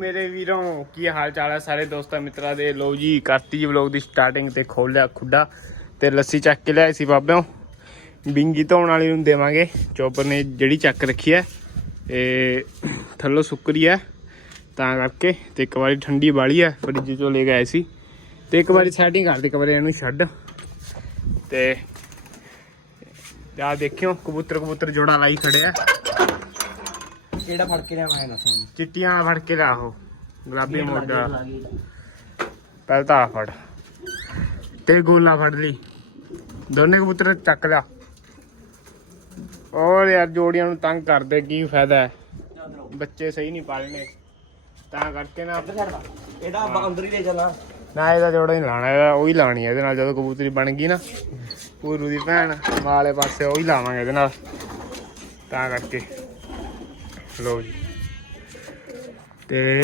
ਮੇਰੇ ਵੀਰੋਂ ਕੀ ਹਾਲ ਚਾਲ ਹੈ ਸਾਰੇ ਦੋਸਤਾਂ ਮਿੱਤਰਾਂ ਦੇ? ਲੋ ਜੀ ਕਰਤੀ ਜੀ ਵਲੌਗ ਦੀ ਸਟਾਰਟਿੰਗ ਤੇ ਖੋਲਿਆ ਖੁੱਡਾ ਤੇ ਲੱਸੀ ਚੱਕ ਕੇ ਲਿਆਏ ਸੀ ਬਾਬਿਓ। ਬਿੰਗੀ ਧੋਣ ਵਾਲੀ ਨੂੰ ਦੇਵਾਂਗੇ। ਚੋਪਰ ਨੇ ਜਿਹੜੀ ਚੱਕ ਰੱਖੀ ਹੈ, ਤੇ ਥੱਲੋਂ ਸੁੱਕਰੀ ਹੈ, ਤਾਂ ਕਰਕੇ ਤੇ ਇੱਕ ਵਾਰੀ ਠੰਡੀ ਵਾਲੀ ਹੈ, ਫਰਿੱਜ ਚੋਂ ਲੈ ਕੇ ਆਏ ਸੀ। ਤੇ ਇੱਕ ਵਾਰੀ ਸੈਟਿੰਗ ਕਰ ਦੇ ਇੱਕ ਇਹਨੂੰ ਛੱਡ। ਤੇ ਆ ਦੇਖਿਓ ਕਬੂਤਰ ਕਬੂਤਰ ਜੋੜਾ ਲਾਈ ਖੜਿਆ ਕਿਹੜਾ ਫੜ ਕੇ ਲਿਆਵਾਂ ਨਾ ਸੁਣ ਚਿੱਟੀਆਂ ਫੜ ਕੇ ਲਾਹੋ ਗੁਲਾਬੀ ਮੋਢਾ ਪਹਿਲਾਂ ਤਾਂ ਆਹ ਫੜ। ਤੇ ਗੋਲਾ ਫੜ ਲਈ। ਦੋਨੇ ਕਬੂਤਰ ਚੱਕ ਲਿਆ। ਔਰ ਯਾਰ ਜੋੜੀਆਂ ਨੂੰ ਤੰਗ ਕਰਦੇ ਕੀ ਫਾਇਦਾ ਹੈ? ਬੱਚੇ ਸਹੀ ਨਹੀਂ ਪਾਲਣੇ। ਤਾਂ ਕਰਕੇ ਨਾ ਇਹਦਾ ਬਾਉਂਡਰੀ ਦੇ ਚੱਲਾਂ। ਨਾ ਇਹਦਾ ਜੋੜਾ ਨਹੀਂ ਲਾਣਾ ਇਹਦਾ ਉਹੀ ਲਾਣੀ ਹੈ ਇਹਦੇ ਨਾਲ ਜਦੋਂ ਕਬੂਤਰੀ ਬਣ ਗਈ ਨਾ ਪੂਰੂ ਦੀ ਭੈਣ ਵਾਲੇ ਪਾਸੇ ਉਹੀ ਲਾਵਾਂਗੇ ਇਹਦੇ ਨਾਲ। ਤਾਂ ਕਰਕੇ। ਲੋ ਜੀ। ਤੇ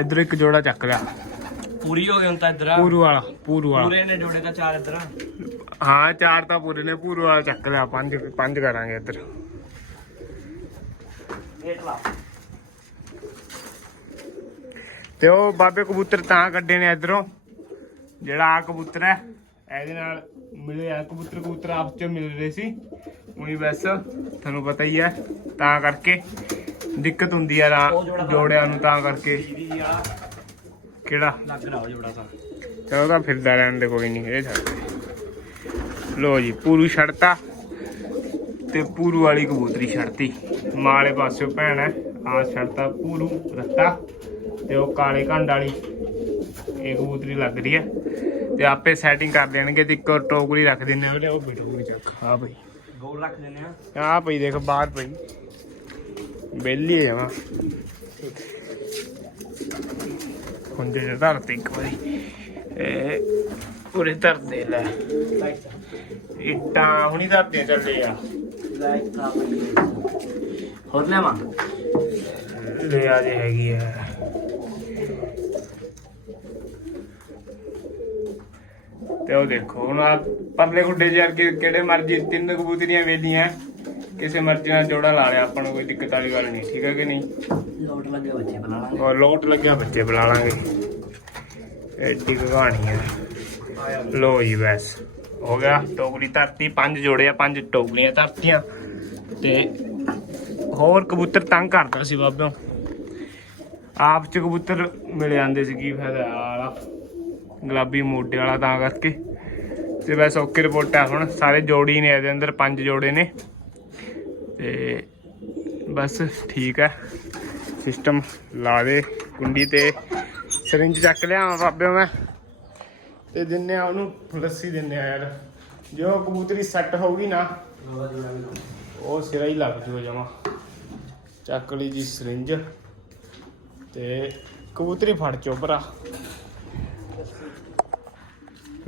ਇਧਰ ਇੱਕ ਜੋੜਾ ਚੱਕ ਲਿਆ। ਪੂਰੀ ਹੋ ਗਈ ਹੁਣ ਤਾਂ ਇਧਰ। ਪੂਰੂ ਵਾਲਾ ਪੂਰੂ ਵਾਲਾ। ਪੂਰੇ ਨੇ ਜੋੜੇ ਤਾਂ ਚਾਰ ਇਧਰ। ਹਾਂ ਚਾਰ ਤਾਂ ਪੂਰੇ ਨੇ ਪੂਰੂ ਵਾਲਾ ਚੱਕ ਲਿਆ। ਪੰਜ ਪੰਜ ਕਰਾਂਗੇ ਇੱਧਰ। ਲਾ। ਤੇ ਉਹ ਬਾਬੇ ਕਬੂਤਰ ਤਾਂ ਕੱਢੇ ਨੇ ਇਧਰੋਂ। ਜਿਹੜਾ ਆ ਕਬੂਤਰ ਹੈ ਇਹਦੇ ਨਾਲ ਮਿਲੇ ਆ। ਕਬੂਤਰ ਕਬੂਤਰ ਆਪਸ ਚ ਮਿਲ ਰਹੇ ਸੀ। ਉਹੀ ਬਸ ਤੁਹਾਨੂੰ ਪਤਾ ਹੀ ਹੈ ਤਾਂ ਕਰਕੇ ਦਿੱਕਤ ਹੁੰਦੀ ਆ ਰਾ- ਜੋੜਿਆਂ ਨੂੰ ਤਾਂ ਕਰਕੇ। ਦੀਦੀ ਕਿਹੜਾ? ਲੱਗ ਰਹਾ ਹੋ ਜੋੜਾ ਤਾਂ ਚਲੋ ਤਾਂ ਫਿਰਦਾ ਰਹਿਣ ਦੇ ਕੋਈ ਨਹੀਂ ਇਹ ਛੱਡ। ਲੋ ਜੀ ਪੂਰੂ ਛੜਤਾ ਤੇ ਪੂਰੂ ਵਾਲੀ ਕਬੂਤਰੀ ਛੜਤੀ ਮਾਲੇ ਪਾਸਿਓ ਭੈਣ ਹੈ ਆ ਛੜਤਾ ਪੂਰੂ ਰੱਤਾ ਤੇ ਉਹ ਕਾਲੇ ਘੰਡ ਵਾਲੀ ਇਹ ਕਬੂਤਰੀ ਲੱਗ ਰਹੀ ਹੈ। ਤੇ ਆਪੇ ਸੈਟਿੰਗ ਕਰ ਦੇਣਗੇ ਤੇ ਇੱਕ ਟੋਕਰੀ ਰੱਖ ਦਿੰਨੇ ਉਹਦੇ ਉਹ ਬਿਟੂਗੀ ਚੱਕ ਆ ਬਈ। ਗੋਲ ਰੱਖ ਦਿੰਦੇ ਆ। ਆ ਪਈ ਦੇਖ ਬਾਹਰ ਪਈ। ਬੇਲੀ ਹੈ ਵਾ ਹੁੰਦੇ ਤੇ ਧਰਤੇ ਇੱਕ ਵਾਰੀ। ਇਹ ਪੂਰੇ ਧਰਤੇ ਲੈ। ਇੱਟਾਂ ਹੁਣੀ ਧਰਤੇ ਚੱਲੇ ਆ। ਹੋਰ ਲੈਵਾਂ ਲੈ ਆ ਜੇ ਹੈਗੀ ਆ। ਤੇ ਉਹ ਦੇਖੋ ਹੁਣ ਆ ਪਰਲੇ ਗੁੱਡੇ ਜਿਹੇ ਵਰਗੇ ਕਿਹੜੇ ਮਰਜ਼ੀ ਤਿੰਨ ਕਬੂਤਰੀਆਂ ਵੇਲੀਆਂ ਕਿਸੇ ਮਰਜ਼ੀ ਨਾਲ ਜੋੜਾ ਲਾ ਲਿਆ ਆਪਾਂ ਨੂੰ ਕੋਈ ਦਿੱਕਤ ਵਾਲੀ ਗੱਲ ਨਹੀਂ ਠੀਕ ਹੈ ਕਿ ਨਹੀਂ? ਲੋਟ ਲੱਗੇ ਬੱਚੇ ਬਣਾ ਲਾਂਗੇ। ਔਰ ਲੋਟ ਲੱਗਿਆ ਬੱਚੇ ਬੁਲਾ ਲਾਂਗੇ। ਐਡੀ ਕਹਾਣੀ ਹੈ। ਲੋ ਜੀ ਬਸ ਹੋ ਗਿਆ। ਟੋਕਰੀ ਧਰਤੀ ਪੰਜ ਜੋੜੇ ਆ ਪੰਜ ਟੋਕਰੀਆਂ ਧਰਤੀਆਂ। ਤੇ ਹੋਰ ਕਬੂਤਰ ਤੰਗ ਕਰਦਾ ਸੀ ਬਾਬਿਓ। ਆਪ ਚ ਕਬੂਤਰ ਮਿਲ ਜਾਂਦੇ ਸੀ ਕੀ ਫਾਇਦਾ ਆਹ ਵਾਲਾ। ਗੁਲਾਬੀ ਮੋਢੇ ਵਾਲਾ ਤਾਂ ਕਰਕੇ। ਤੇ ਬਸ ਓਕੇ ਰਿਪੋਰਟ ਆ ਹੁਣ। ਸਾਰੇ ਜੋੜੀ ਨੇ, ਇਹਦੇ ਅੰਦਰ ਪੰਜ ਜੋੜੇ ਨੇ। ਤੇ ਬਸ ਠੀਕ ਹੈ ਸਿਸਟਮ ਲਾ ਦੇ ਕੁੰਡੀ ਤੇ। ਸਰਿੰਜ ਚੱਕ ਲਿਆ ਬਾਬੇ ਮੈਂ। ਤੇ ਦਿੰਨੇ ਆ ਉਹਨੂੰ, ਲੱਸੀ ਦਿੰਨੇ ਆ ਯਾਰ। ਜੋ ਕਬੂਤਰੀ ਸੈੱਟ ਹੋਊਗੀ ਨਾ, ਉਹ ਸਿਰਾ ਹੀ ਲੱਗ ਜੂਗਾ ਜਮਾ। ਚੱਕ ਲਈ ਜੀ ਸਰਿੰਜ ਤੇ ਕਬੂਤਰੀ ਫੜ ਚੋ ਭਰਾ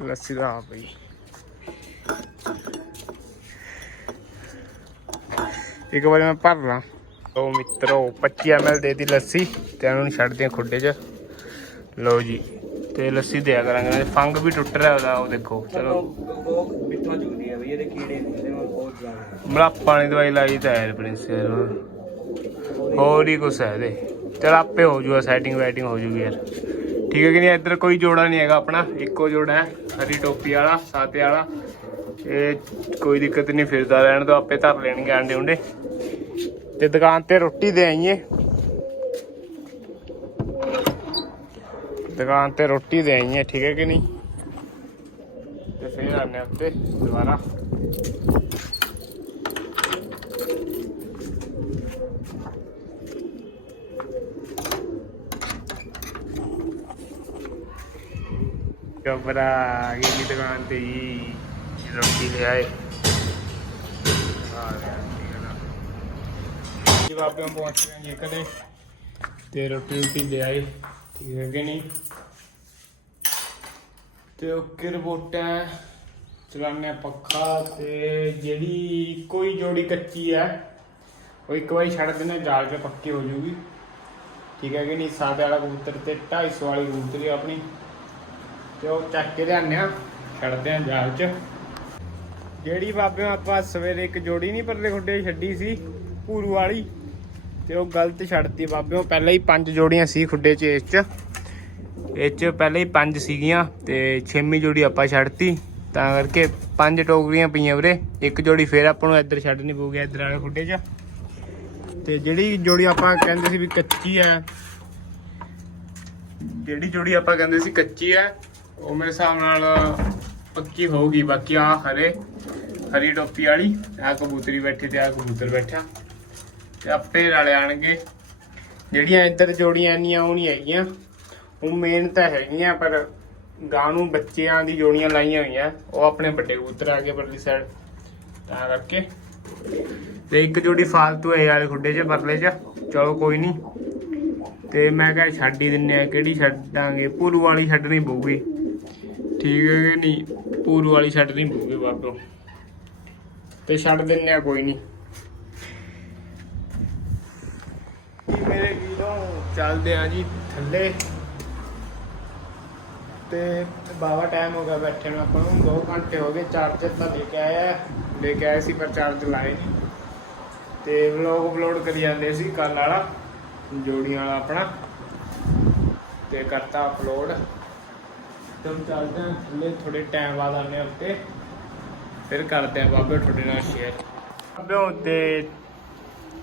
ਲੱਸੀ ਦਾ ਆ ਪਈ ਇੱਕ ਵਾਰੀ ਮੈਂ ਭਰ ਲਾਂ ਲੋ ਮਿੱਤਰੋ 25 ml ਦੇ ਦੀ ਲੱਸੀ ਤੇ ਇਹਨਾਂ ਨੂੰ ਛੱਡਦੇ ਆ ਖੁੱਡੇ 'ਚ ਲਓ ਜੀ ਤੇ ਲੱਸੀ ਦਿਆ ਕਰਾਂਗੇ ਨਾਲੇ ਫੰਗ ਵੀ ਟੁੱਟ ਰਿਹਾ ਉਹਦਾ ਉਹ ਦੇਖੋ ਚਲੋ ਉਹ ਚੁਗਦੀ ਆ ਬਈ ਇਹਦੇ ਕੀੜੇ ਨੇ ਇਹਦੇ ਬਹੁਤ ਜ਼ਿਆਦਾ ਮਲਾਪਾਂ ਦੀ ਦਵਾਈ ਲਾਈ ਤਾਂ ਹੈ ਪ੍ਰਿੰਸ ਹੋਰ ਹੀ ਕੁਛ ਹੈ ਇਹਦੇ ਚਲ ਆਪੇ ਹੋ ਜੂਗਾ ਸੈਟਿੰਗ ਵੈਟਿੰਗ ਹੋ ਜੂਗੀ ਯਾਰ ਠੀਕ ਹੈ ਕਿ ਨਹੀਂ? ਇੱਧਰ ਕੋਈ ਜੋੜਾ ਨਹੀਂ ਹੈਗਾ ਆਪਣਾ। ਇੱਕੋ ਜੋੜਾ ਹੈ, ਹਰੀ ਟੋਪੀ ਵਾਲਾ, ਸਾਤੇ ਵਾਲਾ। ਇਹ ਕੋਈ ਦਿੱਕਤ ਨਹੀਂ, ਫਿਰਦਾ ਰਹਿਣ ਤੋਂ ਆਪੇ ਧਰ ਲੈਣਗੇ ਆਂਡੇ ਉਂਡੇ। ਤੇ ਦੁਕਾਨ ਤੇ ਰੋਟੀ ਦੇ ਆਈਏ। ਦੁਕਾਨ ਤੇ ਰੋਟੀ ਦੇ ਆਈਏ, ਠੀਕ ਹੈ ਕਿ ਨਹੀਂ? ਤੇ ਫਿਰ ਆਨੇ ਉੱਤੇ ਦੁਬਾਰਾ। ਕਬਰਾ ਆ ਗਈ ਜੀ ਦੁਕਾਨ ਤੇ ਜੀ, ਰੋਟੀ ਲੈ ਜੀ ਬਾਬੇ ਪਹੁੰਚ ਗਏ ਜੀ ਕਦੇ ਤੇ ਰੋਟੀ ਰੋਟੀ ਲੈ ਆਏ, ਠੀਕ ਹੈ ਕਿ ਨਹੀਂ? ਤੇ ਓਕੇ ਰਿਪੋਰਟਾਂ ਚਲਾਉਂਦੇ ਪੱਖਾ, ਤੇ ਜਿਹੜੀ ਕੋਈ ਜੋੜੀ ਕੱਚੀ ਹੈ, ਉਹ ਇੱਕ ਵਾਰੀ ਛੱਡ ਦਿੰਦੇ ਜਾਲ 'ਚ ਪੱਕੀ ਹੋ ਜੂਗੀ ਠੀਕ ਹੈ ਕਿ ਨਹੀਂ? ਸਾਦੇ ਵਾਲਾ ਕਬੂਤਰ ਤੇ 250 ਵਾਲੀ ਕਬੂਤਰੀ ਆਪਣੀ। ਤੇ ਉਹ ਚੱਕ ਕੇ ਲਿਆਉਂਦੇ ਆ ਛੱਡਦੇ ਆ ਜਾਲ 'ਚ। ਜਿਹੜੀ ਬਾਬੇ ਆਪਾਂ ਸਵੇਰੇ ਇੱਕ ਜੋੜੀ ਨਹੀਂ ਪਰਲੇ ਖੁੱਡੇ ਛੱਡੀ ਸੀ ਪੂਰੂ ਵਾਲੀ, ਤੇ ਉਹ ਗਲਤ ਛੱਡਤੀ ਬਾਬਿਓ ਪਹਿਲਾਂ ਹੀ ਪੰਜ ਜੋੜੀਆਂ ਸੀ ਖੁੱਡੇ 'ਚ ਇਸ 'ਚ। ਇਹ 'ਚ ਪਹਿਲਾਂ ਹੀ ਪੰਜ ਸੀਗੀਆਂ ਤੇ ਛੇਵੀਂ ਜੋੜੀ ਆਪਾਂ ਛੱਡਤੀ। ਤਾਂ ਕਰਕੇ ਪੰਜ ਟੋਕਰੀਆਂ ਪਈਆਂ ਵੀਰੇ। ਇੱਕ ਜੋੜੀ ਫੇਰ ਆਪਾਂ ਨੂੰ ਇੱਧਰ ਛੱਡਣੀ ਪਊਗੀ, ਇੱਧਰ ਵਾਲੇ ਖੁੱਡੇ 'ਚ। ਤੇ ਜਿਹੜੀ ਜੋੜੀ ਆਪਾਂ ਕਹਿੰਦੇ ਸੀ ਵੀ ਕੱਚੀ ਹੈ, ਜਿਹੜੀ ਜੋੜੀ ਆਪਾਂ ਕਹਿੰਦੇ ਸੀ ਕੱਚੀ ਹੈ ਉਹ ਮੇਰੇ ਹਿਸਾਬ ਨਾਲ ਪੱਕੀ ਹੋਊਗੀ, ਬਾਕੀ ਆ ਹਰੇ ਹਰੀ ਟੋਪੀ ਵਾਲੀ ਆ ਕਬੂਤਰੀ ਬੈਠੀ ਤੇ ਆ ਕਬੂਤਰ ਬੈਠਾ। ਤੇ ਆਪੇ ਵਾਲੇ ਆਣਗੇ। ਜਿਹੜੀਆਂ ਇੱਧਰ ਜੋੜੀਆਂ ਇੰਨੀਆਂ ਉਹ ਨਹੀਂ ਹੈਗੀਆਂ। ਉਹ ਮੇਨ ਤਾਂ ਹੈਗੀਆਂ, ਪਰ ਗਾਂ ਨੂੰ ਬੱਚਿਆਂ ਦੀ ਜੋੜੀਆਂ ਲਾਈਆਂ ਹੋਈਆਂ। ਉਹ ਆਪਣੇ ਵੱਡੇ ਕਬੂਤਰ ਆ ਕੇ ਪਰਲੀ ਸਾਈਡ ਤਾਂ ਕਰਕੇ। ਤੇ ਇੱਕ ਜੋੜੀ ਫਾਲਤੂ ਹੈ ਵਾਲੇ ਖੁੱਡੇ 'ਚ, ਪਰਲੇ 'ਚ। ਚਲੋ ਕੋਈ ਨਹੀਂ। ਤੇ ਮੈਂ ਕਿਹਾ ਛੱਡ ਹੀ ਦਿੰਨੇ ਆ। ਕਿਹੜੀ ਛੱਡਾਂਗੇ? ਪੂਰੂ ਵਾਲੀ ਛੱਡਣੀ ਪਊਗੀ। ਠੀਕ ਹੈ ਕਿ ਨਹੀਂ? ਪੂਰੂ ਵਾਲੀ ਛੱਡਣੀ ਪਊਗੀ ਬਾਬੋ ਤੇ ਛੱਡ ਦਿੰਨੇ ਆ, ਕੋਈ ਨਹੀਂ। ਜੀ, ਮੇਰੇ ਵੀਰੋਂ, ਚੱਲਦੇ ਆ ਜੀ ਥੱਲੇ। ਤੇ ਬਾਵਾ ਟਾਈਮ ਹੋ ਗਿਆ ਬੈਠੇ ਨੂੰ ਆਪਾਂ ਨੂੰ। 2 ਘੰਟੇ ਹੋ ਗਏ ਚਾਰਜਰ ਤਾਂ ਲੈ ਕੇ ਆਇਆ ਲੈ ਕੇ ਆਏ ਸੀ, ਪਰ ਚਾਰਜ ਲਾਏ ਨਹੀਂ। ਤੇ ਵਲੌਗ ਅਪਲੋਡ ਕਰੀ ਜਾਂਦੇ ਸੀ ਕੱਲ ਵਾਲਾ। ਜੋੜੀਆਂ ਵਾਲਾ ਆਪਣਾ। ਤੇ ਕਰਤਾ ਅਪਲੋਡ ਤੇ ਹੁਣ ਚੱਲਦੇ ਹਾਂ ਥੱਲੇ ਥੋੜੇ ਟਾਈਮ ਬਾਅਦ ਆਨੇ ਆ ਉੱਤੇ। ਫਿਰ ਕਰਦੇ ਆ ਬਾਬੇ ਤੁਹਾਡੇ ਨਾਲ ਸ਼ੇਅਰ ਬਾਬਿਓ ਤੇ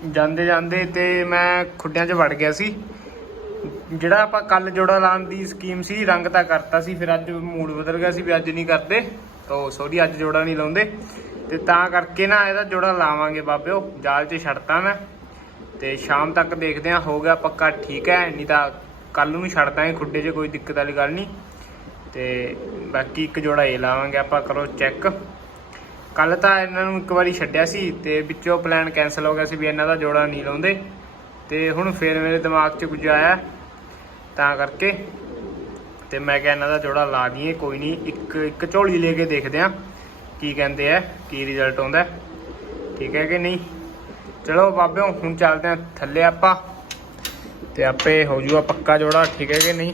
ਜਾਂਦੇ ਜਾਂਦੇ ਤੇ ਮੈਂ ਖੁੱਡਿਆਂ 'ਚ ਵੜ ਗਿਆ ਸੀ। ਜਿਹੜਾ ਆਪਾਂ ਕੱਲ ਜੋੜਾ ਲਾਉਣ ਦੀ ਸਕੀਮ ਸੀ, ਰੰਗ ਤਾਂ ਕਰਤਾ ਸੀ, ਫਿਰ ਅੱਜ ਮੂਡ ਬਦਲ ਗਿਆ ਸੀ ਵੀ ਅੱਜ ਨਹੀਂ ਕਰਦੇ। ਤੋ ਸੋਰੀ ਅੱਜ ਜੋੜਾ ਨਹੀਂ ਲਾਉਂਦੇ। ਤੇ ਤਾਂ ਕਰਕੇ ਨਾ ਇਹਦਾ ਜੋੜਾ ਲਾਵਾਂਗੇ ਬਾਬਿਓ ਜਾਲ 'ਚ ਛੱਡਤਾ ਮੈਂ। ਤੇ ਸ਼ਾਮ ਤੱਕ ਦੇਖਦੇ ਆ ਹੋ ਗਿਆ ਪੱਕਾ ਠੀਕ ਹੈ। ਨਹੀਂ ਤਾਂ ਕੱਲ ਨੂੰ ਛੱਡ ਦਾਂਗੇ ਖੁੱਡੇ 'ਚ, ਕੋਈ ਦਿੱਕਤ ਵਾਲੀ ਗੱਲ ਨਹੀਂ। ਤੇ ਬਾਕੀ ਇੱਕ ਜੋੜਾ ਇਹ ਲਾਵਾਂਗੇ, ਆਪਾਂ ਕਰੋ ਚੈੱਕ ਕੱਲ ਤਾਂ ਇਹਨਾਂ ਨੂੰ ਇੱਕ ਵਾਰੀ ਛੱਡਿਆ ਸੀ ਤੇ ਵਿੱਚੋਂ ਪਲਾਨ ਕੈਨਸਲ ਹੋ ਗਿਆ ਸੀ ਵੀ ਇਹਨਾਂ ਦਾ ਜੋੜਾ ਨਹੀਂ ਲਾਉਂਦੇ। ਤੇ ਹੁਣ ਫੇਰ ਮੇਰੇ ਦਿਮਾਗ 'ਚ ਕੁਝ ਆਇਆ, ਤਾਂ ਕਰਕੇ ਤੇ ਮੈਂ ਕਿਹਾ ਇਹਨਾਂ ਦਾ ਜੋੜਾ ਲਾ ਦਈਏ, ਕੋਈ ਨਹੀਂ, ਇੱਕ ਇੱਕ ਝੋਲੀ ਲੈ ਕੇ ਦੇਖਦੇ ਆ ਕੀ ਕਹਿੰਦੇ ਆ, ਕੀ ਰਿਜ਼ਲਟ ਆਉਂਦਾ। ਠੀਕ ਹੈ ਕਿ ਨਹੀਂ? ਚਲੋ ਬਾਬਿਓ, ਹੁਣ ਚੱਲਦੇ ਆ ਥੱਲੇ ਆਪਾਂ। ਤੇ ਆਪੇ ਹੋ ਜੂਗਾ ਪੱਕਾ ਜੋੜਾ, ਠੀਕ ਹੈ ਕਿ ਨਹੀਂ?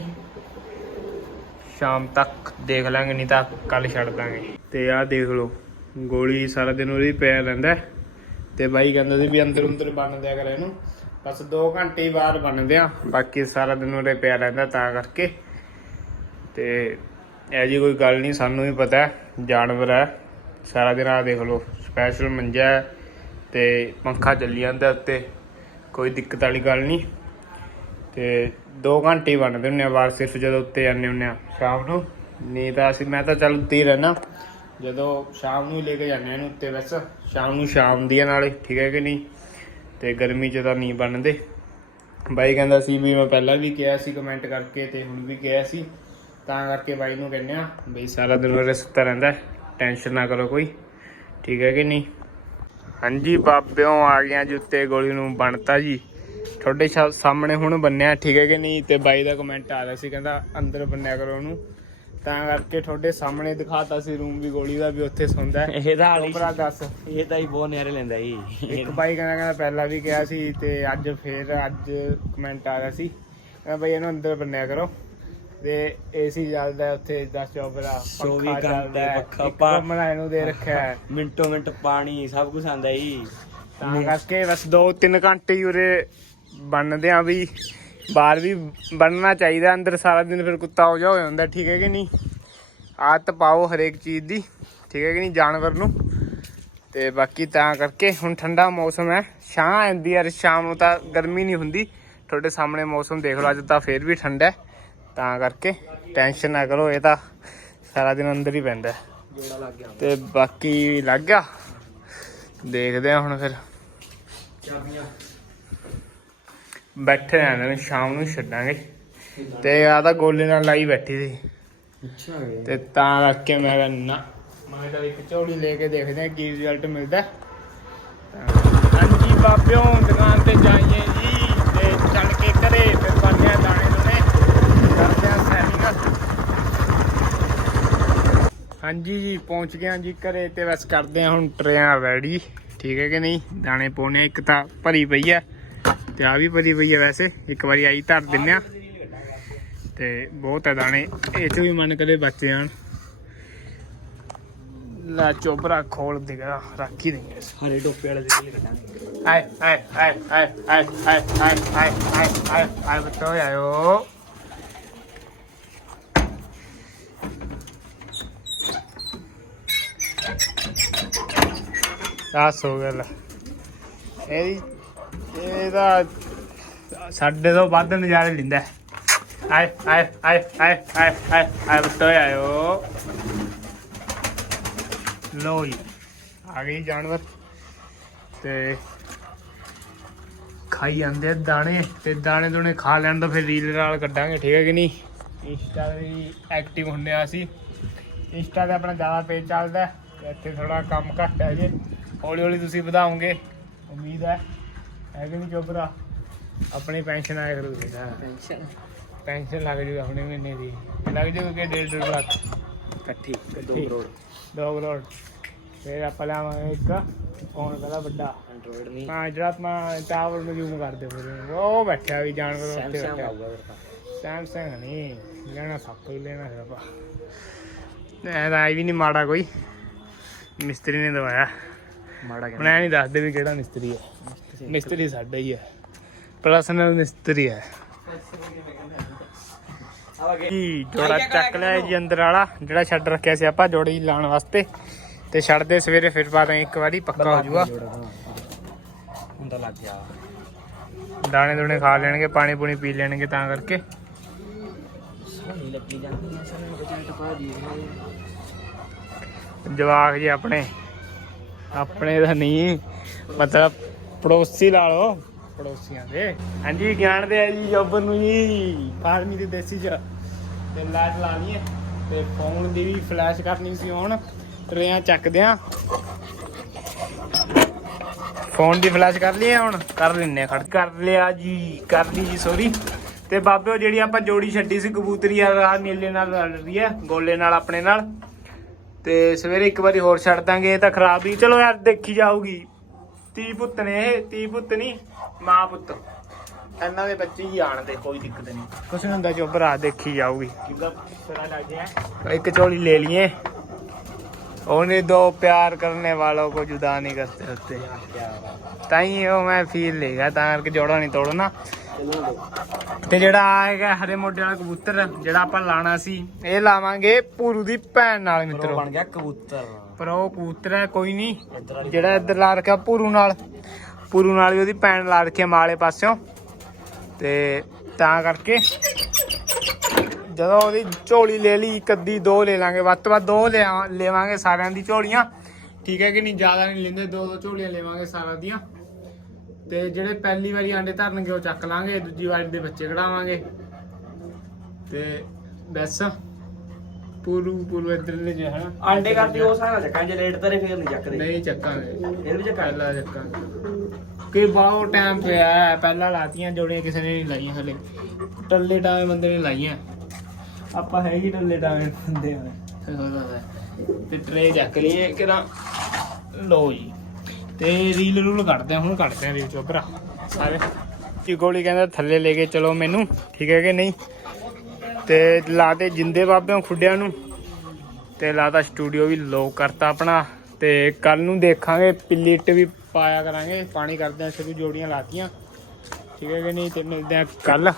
ਸ਼ਾਮ ਤੱਕ ਦੇਖ ਲਾਂਗੇ, ਨਹੀਂ ਤਾਂ ਕੱਲ ਛੱਡ ਦਾਂਗੇ। ਤੇ ਆਹ ਦੇਖ ਲਓ, ਗੋਲੀ ਸਾਰਾ ਦਿਨ ਉਹਦੀ ਪਿਆ ਰਹਿੰਦਾ ਹੈ। ਤੇ ਬਾਈ ਕਹਿੰਦਾ ਸੀ ਵੀ ਅੰਦਰ ਅੰਦਰ ਬੰਨ ਦਿਆ ਕਰ ਇਹਨੂੰ। ਬਸ 2 ਘੰਟੇ ਹੀ ਬਾਅਦ ਬੰਨਦੇ ਆ ਬਾਕੀ ਸਾਰਾ ਦਿਨ ਉਹਦੇ ਪਿਆ ਰਹਿੰਦਾ ਤਾਂ ਕਰਕੇ। ਤੇ ਇਹ ਜੀ ਕੋਈ ਗੱਲ ਨਹੀਂ, ਸਾਨੂੰ ਵੀ ਪਤਾ ਜਾਨਵਰ ਹੈ। ਸਾਰਾ ਦਿਨ ਆ ਦੇਖ ਲਓ ਸਪੈਸ਼ਲ ਮੰਜਾ ਹੈ ਤੇ ਪੰਖਾ ਚੱਲੀ ਜਾਂਦਾ ਉੱਤੇ। ਕੋਈ ਦਿੱਕਤ ਵਾਲੀ ਗੱਲ ਨਹੀਂ। ਤੇ 2 ਘੰਟੇ ਹੀ ਬਣਦੇ ਹੁੰਦੇ ਆ, ਬਾਹਰ ਸਿਰਫ ਜਦੋਂ ਉੱਤੇ ਜਾਂਦੇ ਹੁੰਦੇ ਆ। ਸ਼ਾਮ ਨੂੰ ਨਹੀਂ ਤਾਂ ਅਸੀਂ ਮੈਂ ਤਾਂ ਚੱਲ ਉੱਤੇ ਹੀ ਰਹਿਣਾ ਜਦੋਂ ਸ਼ਾਮ ਨੂੰ ਹੀ ਲੈ ਕੇ ਜਾਂਦੇ ਆ ਇਹਨੂੰ ਉੱਤੇ ਬਸ। ਸ਼ਾਮ ਨੂੰ ਸ਼ਾਮ ਦੀ ਆ ਨਾਲੇ, ਠੀਕ ਹੈ ਕਿ ਨਹੀਂ? ਤੇ ਗਰਮੀ 'ਚ ਤਾਂ ਨਹੀਂ ਬਣਦੇ ਬਾਈ ਕਹਿੰਦਾ ਸੀ ਵੀ ਮੈਂ ਪਹਿਲਾਂ ਵੀ ਕਿਹਾ ਸੀ ਕਮੈਂਟ ਕਰਕੇ ਤੇ ਹੁਣ ਵੀ ਕਿਹਾ ਸੀ। ਤਾਂ ਕਰਕੇ ਬਾਈ ਨੂੰ ਕਹਿੰਦੇ ਆ ਬਈ ਸਾਰਾ ਦਿਨ ਉਹ ਸੁੱਤਾ ਰਹਿੰਦਾ ਟੈਨਸ਼ਨ ਨਾ ਕਰੋ ਕੋਈ, ਠੀਕ ਹੈ ਕਿ ਨਹੀਂ? ਹਾਂਜੀ, ਬਾਬਿਓ ਆ ਗਿਆ ਜੀ ਉੱਤੇ ਗੋਲੀ ਨੂੰ ਬਣਤਾ ਜੀ। ਤੁਹਾਡੇ ਸਾਹਮਣੇ ਹੁਣ ਬੰਨਿਆ ਠੀਕ ਹੈ ਕਿ ਨਹੀਂ? ਤੇ ਬਾਈ ਦਾ ਕਮੈਂਟ ਆ ਰਿਹਾ ਸੀ ਕਹਿੰਦਾ ਅੰਦਰ ਬੰਨਿਆ ਕਰੋ ਉਹਨੂੰ। ਤਾਂ ਕਰਕੇ ਤੁਹਾਡੇ ਸਾਹਮਣੇ ਦਿਖਾਤਾ ਸੀ ਰੂਮ ਵੀ ਗੋਲੀ ਦਾ ਵੀ ਉੱਥੇ ਸੌਂਦਾ ਇਹਦਾ ਭਰਾ ਦੱਸ। ਇਹ ਤਾਂ ਹੀ ਬਹੁਤ ਨਿਆਰੇ ਲੈਂਦਾ ਜੀ। ਇੱਕ ਬਾਈ ਕਹਿੰਦਾ ਕਹਿੰਦਾ ਪਹਿਲਾਂ ਵੀ ਕਿਹਾ ਸੀ ਤੇ ਅੱਜ ਫੇਰ ਅੱਜ ਕਮੈਂਟ ਆ ਰਿਹਾ ਸੀ। ਕਹਿੰਦਾ ਬਾਈ ਇਹਨੂੰ ਅੰਦਰ ਬੰਨਿਆ ਕਰੋ। ਤੇ ਏਸੀ ਚੱਲਦਾ ਉੱਥੇ 10 ਚੌਬਰਾ 24 ਘੰਟੇ ਪੱਖਾ ਪਾ- ਕਮਰਾ ਇਹਨੂੰ ਦੇ ਰੱਖਿਆ ਮਿੰਟੋ ਮਿੰਟ ਪਾਣੀ ਸਭ ਕੁਝ ਆਂਦਾ ਜੀ। ਤਾਂ ਕਰਕੇ ਬਸ 2-3 ਘੰਟੇ ਹੀ ਉਰੇ ਬੰਨਦੇ ਆ ਵੀ, ਬਾਹਰ ਵੀ ਬੰਨਣਾ ਚਾਹੀਦਾ, ਅੰਦਰ ਸਾਰਾ ਦਿਨ ਫਿਰ ਕੁੱਤਾ ਹੋ ਜਾ ਹੋ ਜਾਂਦਾ, ਠੀਕ ਹੈ ਕਿ ਨਹੀਂ? ਆਦਤ ਪਾਓ ਹਰੇਕ ਚੀਜ਼ ਦੀ, ਠੀਕ ਹੈ ਕਿ ਨਹੀਂ, ਜਾਨਵਰ ਨੂੰ? ਤੇ ਬਾਕੀ ਤਾਂ ਕਰਕੇ ਹੁਣ ਠੰਡਾ ਮੌਸਮ ਹੈ, ਛਾਂ ਆਉਂਦੀ ਯਾਰ ਸ਼ਾਮ ਨੂੰ ਤਾਂ ਗਰਮੀ ਨਹੀਂ ਹੁੰਦੀ। ਤੁਹਾਡੇ ਸਾਹਮਣੇ ਮੌਸਮ ਦੇਖ ਲਓ, ਅੱਜ ਤਾਂ ਫੇਰ ਵੀ ਠੰਡਾ ਹੈ। ਤਾਂ ਕਰਕੇ ਟੈਨਸ਼ਨ ਨਾ ਕਰੋ, ਇਹ ਤਾਂ ਸਾਰਾ ਦਿਨ ਅੰਦਰ ਹੀ ਪੈਂਦਾ ਹੈ। ਤੇ ਬਾਕੀ ਲੱਗ ਗਿਆ? ਦੇਖਦੇ ਆ ਹੁਣ ਫਿਰ। ਚਾਬੀਆਂ। ਬੈਠੇ ਰਹਿੰਦੇ ਨੇ ਸ਼ਾਮ ਨੂੰ ਛੱਡਾਂਗੇ। ਤੇ ਆ। ਤਾਂ ਗੋਲੇ ਨਾਲ ਲਾਈ ਬੈਠੀ ਸੀ। ਅੱਛਾ ਤੇ ਤਾਂ ਕਰਕੇ ਮੈਂ ਕਿਹਾ ਨਾ ਮੈਂ ਤਾਂ ਇੱਕ ਝੋਲੀ ਲੈ ਕੇ ਦੇਖਦੇ ਆ ਕੀ ਰਿਜ਼ਲਟ ਮਿਲਦਾ। ਹਾਂਜੀ ਬਾਬਿਓ ਦੁਕਾਨ ਤੇ ਜਾਈਏ ਜੀ ਤੇ ਚੱਲ ਕੇ ਘਰੇ ਫਿਰ ਆ ਦਾਣੇ ਦੂਣੇ। ਕਰਦੇ ਆ ਸੈਟਿੰਗ। ਹਾਂਜੀ ਜੀ ਪਹੁੰਚ ਗਏ ਹਾਂ ਜੀ ਘਰੇ ਤੇ ਬਸ ਕਰਦੇ ਆ ਹੁਣ ਟਰੇਆਂ ਰੈਡੀ ਠੀਕ ਹੈ ਕਿ ਨਹੀਂ? ਦਾਣੇ ਪਾਉਣੇ। ਇੱਕ ਤਾਂ ਭਰੀ ਪਈ ਆ ਤੇ ਆ ਵੀ ਭਰੀ ਪਈ ਆ ਵੈਸੇ ਇੱਕ ਵਾਰੀ ਆਈ ਧਰ ਦਿੰਨੇ ਆ ਤੇ ਬਹੁਤ ਹੈ ਦਾਣੇ ਇਹ ਚ ਵੀ ਮਨ ਕਦੇ ਬਚ ਜਾਣ ਲੈ ਚੋਬਰਾ ਖੋਲ ਦੇਗਾ ਰੱਖ ਹੀ ਦੇਂਗੇ ਹਰੇ ਟੋਪੇ ਵਾਲੇ ਦੇ ਕੱਢਾਂਗੇ ਆਏ ਆਏ ਆਏ ਆਏ ਆਏ ਆਏ ਆਏ ਆਏ ਆਏ ਆਏ ਆਏ ਬੱਤੋ ਆਇਓ ਦੱਸ ਹੋ ਗਿਆ ਲੈ ਇਹਦੀ ਇਹਦਾ ਸਾਡੇ ਤੋਂ ਵੱਧ ਨਜ਼ਾਰੇ ਲਿੰਦਾ। ਆਏ ਆਏ ਆਏ ਆਏ ਆਏ ਆਏ ਆਏ ਬੱਤੋ ਆਇਓ। ਲੋ ਜੀ, ਆ ਗਈ ਜਾਨਵਰ। ਤੇ ਖਾਈ ਜਾਂਦੇ ਆ ਦਾਣੇ, ਤੇ ਦਾਣੇ ਦੂਣੇ ਖਾ ਲੈਣ ਤੋਂ ਫਿਰ ਰੀਲ ਨਾਲ ਕੱਢਾਂਗੇ, ਠੀਕ ਹੈ ਕਿ ਨਹੀਂ? ਇੰਸਟਾ ਤੇ ਵੀ ਐਕਟਿਵ ਹੁੰਦੇ ਆ ਅਸੀਂ। ਇੰਸਟਾ ਤੇ ਆਪਣਾ ਜ਼ਿਆਦਾ ਪੇਜ ਚੱਲਦਾ ਇੱਥੇ ਥੋੜਾ ਕੰਮ ਘੱਟ ਹੈ ਜੇ। ਹੌਲੀ ਹੌਲੀ ਤੁਸੀਂ ਵਧਾਓਗੇ, ਉਮੀਦ ਹੈ। ਹੈ ਕਿ ਨਹੀਂ ਚੋਬਰਾ ਆਪਣੀ ਪੈਨਸ਼ਨ ਆਇਆ ਕਰੂਗੀ ਪੈਨਸ਼ਨ। ਪੈਨਸ਼ਨ ਲੱਗ ਜੂਗਾ ਆਪਣੇ ਮਹੀਨੇ ਦੀ। ਲੱਗ ਜੂਗਾ ਕਿ 1.5 ਲੱਖ। ਇਕੱਠੀ ਦੋ ਇਕੱਠੀ। ਕਰੋੜ। ਦੋ ਕਰੋੜ। ਫਿਰ ਆਪਾਂ ਲਾਵਾਂਗੇ ਇੱਕ। ਕੌਣ ਕਹਿੰਦਾ ਵੱਡਾ। ਐਂਡਰੋਇਡ ਨਹੀਂ ਹਾਂ ਜਿਹੜਾ ਆਪਾਂ ਟਾਵਰ ਨੂੰ ਜ਼ੂਮ ਕਰਦੇ ਪੂਰੇ। ਉਹ ਬੈਠਾ ਵੀ ਜਾਨਵਰ ਉੱਤੇ ਸੈਮਸੰਗ ਬੈਠਾ ਆਊਗਾ ਫਿਰ ਸੈਮਸੰਗ ਨਹੀਂ ਲੈਣਾ ਸੱਪ ਹੀ ਲੈਣਾ ਫਿਰ ਆਪਾਂ। ਆਈ ਵੀ ਨਹੀਂ ਮਾੜਾ ਕੋਈ। ਮਿਸਤਰੀ ਨੇ ਦਵਾਇਆ। ਮਾੜਾ ਹੁਣ ਐ ਨਹੀਂ ਦੱਸਦੇ ਵੀ ਕਿਹੜਾ ਮਿਸਤਰੀ ਹੈ। ਮਿਸਤਰੀ। ਸਾਡਾ ਹੀ ਹੈ। ਪਰਸਨਲ ਮਿਸਤਰੀ ਹੈ। ਜੀ ਜੋੜਾ ਚੱਕ ਲਿਆ ਜੀ ਅੰਦਰ ਵਾਲਾ ਜਿਹੜਾ ਛੱਡ ਰੱਖਿਆ ਸੀ ਆਪਾਂ ਜੋੜੀ ਲਾਉਣ ਵਾਸਤੇ। ਤੇ ਛੱਡਦੇ ਸਵੇਰੇ ਫਿਰ ਪਾ ਦਾਂਗੇ ਇੱਕ ਵਾਰੀ ਪੱਕਾ ਹੋ ਜਾਊਗਾ। ਹੁੰਦਾ ਲੱਗ ਗਿਆ। ਦਾਣੇ ਦੂਣੇ ਖਾ ਲੈਣਗੇ ਪਾਣੀ ਪੂਣੀ ਪੀ ਲੈਣਗੇ ਤਾਂ ਕਰਕੇ। ਸੋਹਣੀ ਲੱਗੀ ਜਾਂਦੀ ਹੈ ਸਾਨੂੰ ਬਜਟ ਪਾ ਦੀ ਜਵਾਕ ਜੀ ਆਪਣੇ। ਆਪਣੇ ਦਾ ਨਹੀਂ, ਮਤਲਬ ਪੜੋਸੀ ਲਾ ਲਓ। ਪੜੋਸੀਆਂ ਦੇ। ਹਾਂਜੀ ਗਿਆਨ ਦੇ ਆ ਜੀ ਜੋਬਰ ਨੂੰ ਜੀ। ਫਾਰਮੀ ਦੇ ਦੇਸੀ ਚ। ਤੇ ਲਾਈਟ ਲਾਣੀ ਹੈ। ਤੇ ਫੋਨ ਦੀ ਵੀ ਫਲੈਸ਼ ਕਰਨੀ ਸੀ ਹੁਣ। ਟਰੇਆਂ ਚੱਕਦੇ ਆ। ਫੋਨ ਦੀ ਫਲੈਸ਼ ਕਰ ਲਈ ਹੁਣ। ਕਰ ਲੈਨੇ ਖੜ ਕਰ ਲਿਆ ਜੀ, ਕਰ ਲਈ ਜੀ ਸੋਰੀ ਤੇ ਬਾਬਿਓ ਜਿਹੜੀ ਆਪਾਂ ਜੋੜੀ ਛੱਡੀ ਸੀ, ਕਬੂਤਰੀ ਆ, ਆਹ ਨੀਲੇ ਨਾਲ ਲੜ ਰਹੀ ਹੈ, ਗੋਲੇ ਨਾਲ, ਆਪਣੇ ਨਾਲ। ਤੇ ਸਵੇਰੇ ਇੱਕ ਵਾਰੀ ਹੋਰ ਛੱਡ ਦਾਂਗੇ, ਇਹ ਤਾਂ ਖਰਾਬ ਹੀ। ਚਲੋ ਯਾਰ, ਦੇਖੀ ਜਾਊਗੀ। ਤੀ ਪੁੱਤ ਨੇ ਇਹ ਤੀ ਪੁੱਤ ਨਹੀਂ ਮਾਂ ਪੁੱਤ। ਇਹਨਾਂ ਦੇ ਬੱਚੇ ਹੀ ਆਣਦੇ ਕੋਈ ਦਿੱਕਤ ਨਹੀਂ ਕੁਛ ਨਹੀਂ ਹੁੰਦਾ, ਜੋ ਭਰਾ ਦੇਖੀ ਜਾਊਗੀ। ਇੱਕ ਚੋਲੀ ਲੈ ਲਈਏ। ਉਹਨੇ ਦੋ ਪਿਆਰ ਕਰਨੇ ਵਾਲੋ ਕੋ ਜੁਦਾ ਨਹੀਂ ਕਰਦੇ ਹੁੰਦੇ ਤਾਂ ਹੀ ਉਹ ਮੈਂ ਫੀਲ ਲੇਗਾ ਤਾਂ ਕਰਕੇ ਜੋੜਾ ਨਹੀਂ ਤੋੜਨਾ। ਤੇ ਜਿਹੜਾ ਆ ਹੈਗਾ ਹਰੇ ਮੋਢੇ ਵਾਲਾ ਕਬੂਤਰ ਜਿਹੜਾ ਆਪਾਂ ਲਾਣਾ ਸੀ ਇਹ ਲਾਵਾਂਗੇ ਪੂਰੂ ਦੀ ਭੈਣ ਨਾਲ ਮਿੱਤਰੋ। ਬਣ ਗਿਆ ਕਬੂਤਰ। ਪਰ ਉਹ ਕਬੂਤਰ ਹੈ ਕੋਈ ਨਹੀਂ। ਜਿਹੜਾ ਇੱਧਰ ਲਾ ਰੱਖਿਆ ਪੂਰੂ ਨਾਲ। ਪੂਰੂ ਨਾਲ ਵੀ ਉਹਦੀ ਭੈਣ ਲਾ ਰੱਖੀ ਆ ਮਾਲੇ ਪਾਸਿਓਂ। ਤੇ ਤਾਂ ਕਰਕੇ ਜਦੋਂ ਉਹਦੀ ਝੋਲੀ ਲੈ ਲਈ ਇੱਕ ਅੱਧੀ ਦੋ ਲੈ ਲਾਂਗੇ। ਵੱਧ ਤੋਂ ਵੱਧ ਦੋ ਲੈਵਾਂਗੇ ਸਾਰਿਆਂ ਦੀ ਝੋਲੀਆਂ। ਠੀਕ ਹੈ ਕਿ ਨਹੀਂ? ਜ਼ਿਆਦਾ ਨਹੀਂ ਲੈਂਦੇ ਦੋ ਦੋ ਝੋਲੀਆਂ ਲੈਵਾਂਗੇ ਸਾਰਿਆਂ ਦੀਆਂ। ਤੇ ਜਿਹੜੇ ਪਹਿਲੀ ਵਾਰੀ ਆਂਡੇ ਧਰਨਗੇ ਉਹ ਚੱਕ ਲਾਂਗੇ ਦੂਜੀ ਵਾਰੀ ਦੇ ਬੱਚੇ ਕਢਾਵਾਂਗੇ। ਤੇ ਬਸ ਪੂਰੂ ਪੂਰੂ ਇੱਧਰ ਲੈ ਜੇ ਹਨਾ। ਆਂਡੇ ਕਰਦੀ ਉਹ ਸਾਰਾ ਚੱਕਾਂ ਜੇ ਲੇਟ ਤਰੇ ਫੇਰ ਨਹੀਂ ਚੱਕਦੇ। ਨਹੀਂ ਚੱਕਾਂਗੇ। ਫਿਰ ਵੀ ਚੱਕਾਂ ਪਹਿਲਾਂ ਚੱਕਾਂਗੇ। ਕਿ ਬਹੁਤ ਟਾਈਮ ਪਿਆ ਹੈ ਪਹਿਲਾਂ ਲਾਤੀਆਂ ਜੋੜੀਆਂ ਕਿਸੇ ਨੇ ਨਹੀਂ ਲਾਈਆਂ ਹਲੇ। ਟੱਲੇ ਟਾਵੇਂ ਬੰਦੇ ਨੇ ਲਾਈਆਂ। ਆਪਾਂ ਹੈਗੀ ਟੱਲੇ ਟਾਵੇਂ ਬੰਦੇ ਹਾਂ ਤੇ ਟਰੇ ਚੱਕ ਲਈਏ ਕਿਰਾਂ ਲੋ ਜੀ। ਤੇ ਰੀਲ ਰੂਲ ਕੱਢਦੇ ਆ, ਹੁਣ ਕੱਢਦੇ ਆ ਰੀਲ ਚੋਂ ਭਰਾ। ਸਾਰੇ। ਜੀ ਗੋਲੀ ਕਹਿੰਦਾ ਥੱਲੇ ਲੈ ਕੇ ਚਲੋ ਮੈਨੂੰ, ਠੀਕ ਹੈ ਕਿ ਨਹੀਂ? ਤੇ ਲਾਤੇ ਜਿੰਦੇ ਬਾਬਿਆਂ ਖੁੱਡਿਆਂ ਨੂੰ, ਤੇ ਲਾਤਾ ਸਟੂਡੀਓ ਵੀ ਲੋਕ ਕਰਤਾ ਆਪਣਾ, ਤੇ ਕੱਲ ਨੂੰ ਦੇਖਾਂਗੇ, ਪਿੱਲੀ ਇੱਟ ਵੀ ਪਾਇਆ ਕਰਾਂਗੇ, ਪਾਣੀ ਕਰਦੇ ਆ ਸ਼ੁਰੂ ਜੋੜੀਆਂ ਲਾਤੀਆਂ। ਠੀਕ ਹੈ ਕਿ ਨਹੀਂ? ਤੇ ਮਿਲਦੇ ਆ ਕੱਲ